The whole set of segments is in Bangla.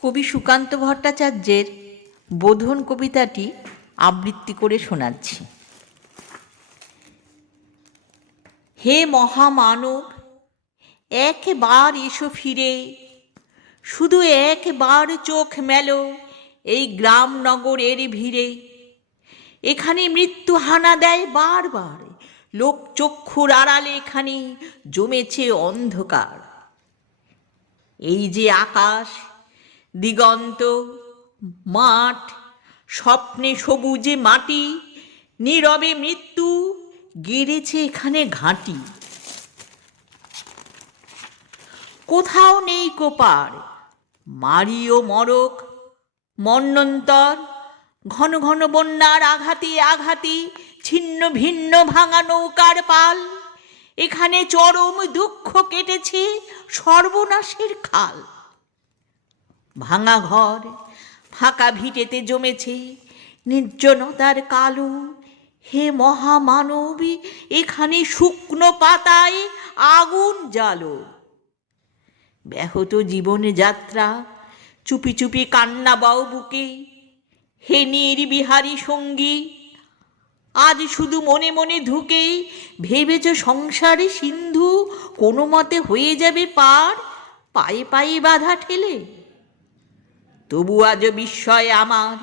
কবি সুকান্ত ভট্টাচার্যের বোধন কবিতাটি আবৃত্তি করে শোনাচ্ছি। হে মহামানব, একবার এসো ফিরে, শুধু একবার চোখ মেলো এই গ্রাম নগরের ভিড়ে। এখানে মৃত্যু হানা দেয় বারবার, লোক চক্ষুর আড়ালে এখানে জমেছে অন্ধকার। এই যে আকাশ, দিগন্ত, মাঠ, স্বপ্নে সবুজে মাটি, নীরবে মৃত্যু গেড়েছে এখানে ঘাঁটি। কোথাও নেই কোপার, মারি ও মরক, মন্বন্তর, ঘন ঘন বন্যার আঘাতে আঘাতে ছিন্ন ভিন্ন ভাঙা নৌকার পাল। এখানে চরম দুঃখ কেটেছে সর্বনাশের খাল। ভাঙা ঘর, ফাঁকা ভিটেতে জমেছে নির্জনতার কালো। হে মহামানবী, এখানে শুকনো পাতায় আগুন জ্বালো। ব্যাহত জীবনে যাত্রা, চুপি চুপি কান্না বাও বুকে। হে নির্বিহারী সঙ্গী, আজ শুধু মনে মনে ধুকে ভেবেছ সংসারে সিন্ধু কোনো মতে হয়ে যাবে পার, পায়ে পায়ে বাধা ঠেলে। তবু আজ বিস্ময় আমার,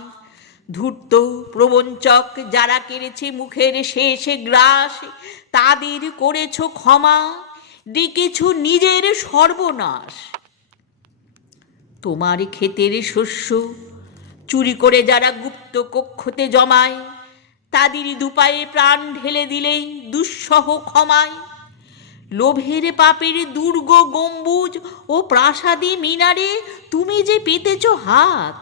ধূর্ত প্রবঞ্চক যারা কেড়েছে মুখের শেষ গ্রাস, তাদের করেছ ক্ষমা, ডেকেছ নিজের সর্বনাশ। তোমার ক্ষেতের শস্য চুরি করে যারা গুপ্ত কক্ষতে জমায়, তাদের দুপায়ে প্রাণ ঢেলে দিলেই দুঃসহ ক্ষমায়। লোভের পাপের দুর্গ গম্বুজ ও প্রাসাদী মিনারে তুমি যে পেতেছ হাত,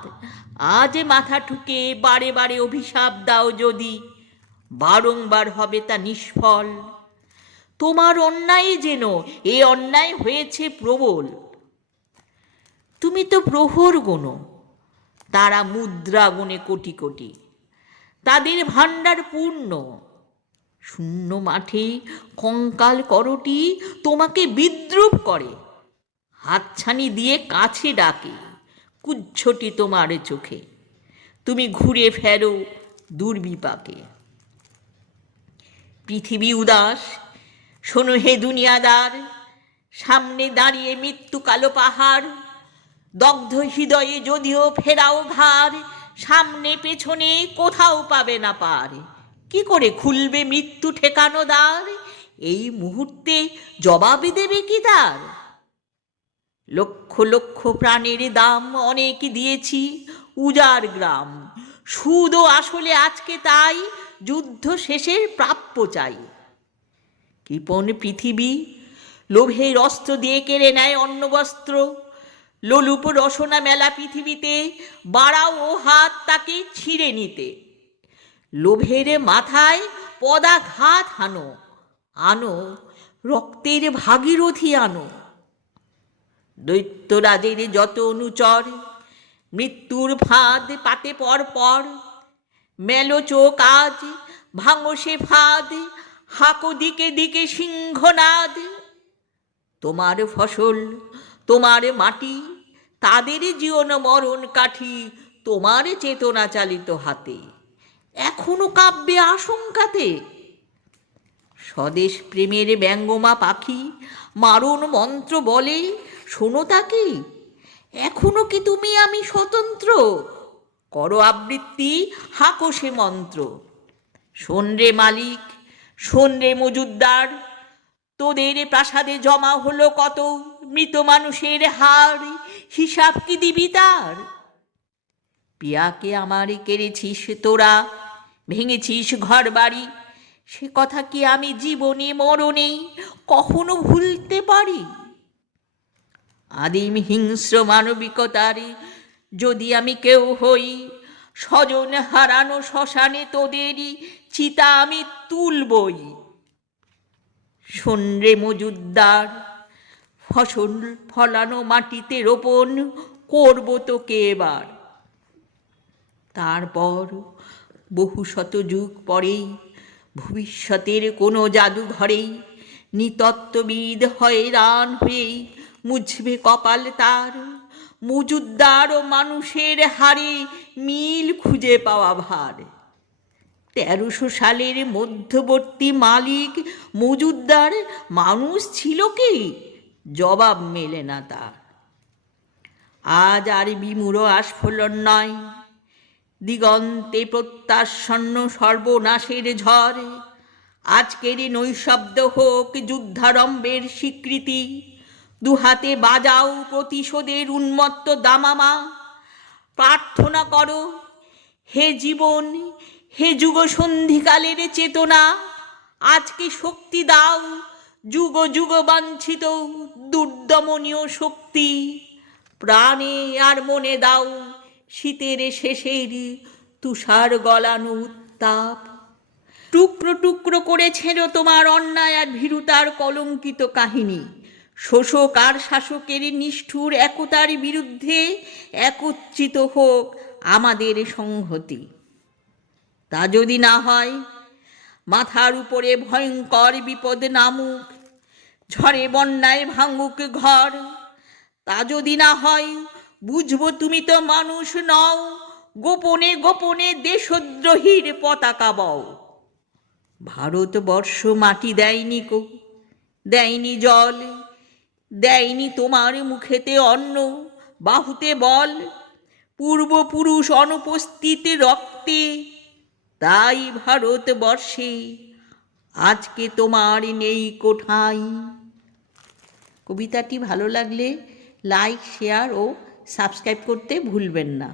আজ মাথা ঠুকে বারে বারে অভিশাপ দাও যদি, বারংবার হবে তা নিষ্ফল। তোমার অন্যায় যেন এ অন্যায় হয়েছে প্রবল। তুমি তো প্রহর গোনো, তারা মুদ্রা গুণে কোটি কোটি, তাদের ভাণ্ডার পূর্ণ। শূন্য মাঠে কঙ্কাল করটি তোমাকে বিদ্রুপ করে, হাতছানি দিয়ে কাছে ডাকে কুজ্ঝটি তোমার চোখে। তুমি ঘুরে ফেরো দুর্বিপাকে। পৃথিবী উদাস, শোনো হে দুনিয়াদার, সামনে দাঁড়িয়ে মৃত্যু কালো পাহাড়। দগ্ধ হৃদয়ে যদিও ফেরাও ঘাড়, সামনে পেছনে কোথাও পাবে না পার। কি করে খুলবে মৃত্যু ঠেকানো দ্বার, এই মুহূর্তে জবাবে দেবে কি তার? লক্ষ লক্ষ প্রাণের দাম অনেক দিয়েছি উজাড় গ্রাম, সুদও আসলে আজকে তাই যুদ্ধ শেষের প্রাপ্য চাই। কৃপণ পৃথিবী লোভের অস্ত্র দিয়ে কেড়ে নেয় অন্ন বস্ত্র। লোলুপ রসনা মেলা পৃথিবীতে, বাড়াও ও হাত তাকে ছিঁড়ে নিতে। লোভের মাথায় পদাঘাত হানো, আনো রক্তের ভাগীরথী আনো। দৈত্যরাজের যত অনুচর, মৃত্যুর ফাঁদ পাতে পর পর। মেলো চোখ আজ, ভাঙো সে ফাঁদ, হাঁকো দিকে দিকে সিংহনাদ। তোমার ফসল, তোমার মাটি, তাদের জীবন মরণ কাঠি তোমার চেতনা চালিত হাতে। এখনো কাব্যে আশঙ্কাতে স্বদেশ প্রেমের ব্যঙ্গমা পাখি মারণ মন্ত্র বলে, শোনো তাকে। এখনো কি তুমি আমি স্বতন্ত্র, করো আবৃত্তি, হাঁকো সে মন্ত্র। শোন রে মালিক, শোন রে মজুদ্দার, তোদের প্রাসাদে জমা হলো কত মৃত মানুষের হাড়, হিসাব কি দিবি তার? পিয়াকে আমার কেড়েছিস তোরা, ভেঙেছিস ঘর বাড়ি, সে কথা কি আমি জীবনে মরণে কখনো ভুলতে পারি? আদিম হিংস্র মানবিকতার যদি আমি কেউ হই, স্বজন হারানো শ্মশানে তোদেরই চিতা আমি তুলবই। শোন রে মজুদ্দার, ফসল ফলানো মাটিতে রোপণ করব তোকে এবার। তারপর বহু শত যুগ পরেই ভবিষ্যতের কোনো জাদুঘরেই নৃতত্ত্ববিদ হয়রান হয়েই মুছবে কপাল তার, মজুদ্দার ও মানুষের হারে মিল খুঁজে পাওয়া ভার। 1300 সালের মধ্যবর্তী মালিক মজুদ্দার মানুষ ছিল কি? জবাব মেলে না তার। আজ আর বিমূঢ় আস্ফলন নয়, দিগন্তে প্রত্যাসন্ন সর্বনাশের ঝড়। আজকের নৈশব্দ হোক যুদ্ধারম্ভের স্বীকৃতি, দুহাতে বাজাও প্রতিশোধের উন্মত্ত দামামা। প্রার্থনা করো হে জীবন, হে যুগ সন্ধিকালের চেতনা, আজকে শক্তি দাও, যুগ যুগ বাঞ্ছিত দুর্দমনীয় শক্তি। প্রাণে আর মনে দাও শীতের শেষের তুষার গলানো উত্তাপ। টুকরো টুকরো করেছিল তোমার অন্যায় আর ভীরুতার কলঙ্কিত কাহিনী। শোষক আর শাসকের নিষ্ঠুর একতার বিরুদ্ধে একত্রিত হোক আমাদের সংহতি। তা যদি না হয়, মাথার উপরে ভয়ঙ্কর বিপদ নামুক, ঝড়ে বন্যায় ভাঙুক ঘর। তা যদি না হয়, বুঝবো তুমি তো মানুষ নও, গোপনে গোপনে দেশদ্রোহীর পতাকা বও। ভারতবর্ষ মাটি দেয়নি কো, দেয়নি জল, দেয়নি তোমার মুখেতে অন্ন, বাহুতে বল, পূর্বপুরুষ অনুপস্থিত রক্তে। তাই ভারতবর্ষে আজকে তোমার নেই কোঠাই। কবিতাটি ভালো লাগলে লাইক, শেয়ার ও সাবস্ক্রাইব করতে ভুলবেন না।